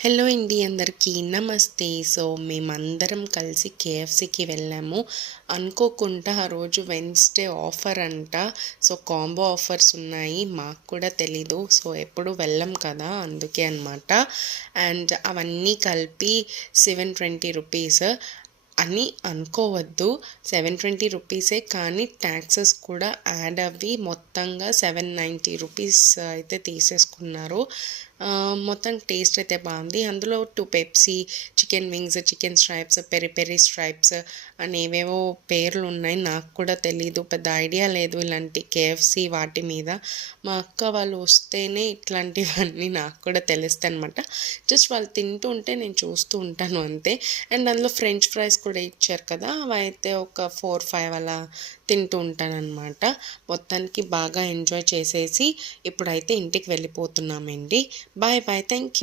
Hello అండి, అందరికీ నమస్తే. సో మేమందరం కలిసి కేఎఫ్సికి వెళ్ళాము. అనుకోకుండా ఆ రోజు వెన్స్‌డే ఆఫర్ అంట. సో కాంబో ఆఫర్స్ ఉన్నాయి. మాకు కూడా తెలీదు. సో ఎప్పుడు వెళ్ళం కదా, అందుకే అనమాట. అండ్ అవన్నీ కలిపి ₹720 అని అనుకోవద్దు. ₹720 కానీ ట్యాక్సెస్ కూడా యాడ్ అవ్వి మొత్తంగా ₹790 అయితే తీసేసుకున్నారు. మొత్తం టేస్ట్ అయితే బాగుంది. అందులో 2 Pepsi, chicken wings, chicken stripes, peri peri stripes అని ఏవేవో పేర్లు ఉన్నాయి. నాకు కూడా తెలీదు, పెద్ద ఐడియా లేదు ఇలాంటి కేఎఫ్సి వాటి మీద. మా అక్క వాళ్ళు వస్తేనే ఇట్లాంటివన్నీ నాకు కూడా తెలుస్తాయి అనమాట. జస్ట్ వాళ్ళు తింటూ ఉంటే నేను చూస్తూ ఉంటాను అంతే. అండ్ అందులో ఫ్రెంచ్ ఫ్రైస్ కూడా ఇచ్చారు కదా, అవైతే ఒక 4, 5 అలా తింటూ ఉంటానన్నమాట. మొత్తానికి బాగా ఎంజాయ్ చేసేసి ఇప్పుడైతే ఇంటికి వెళ్ళిపోతున్నామండి. Bye bye. Thank you.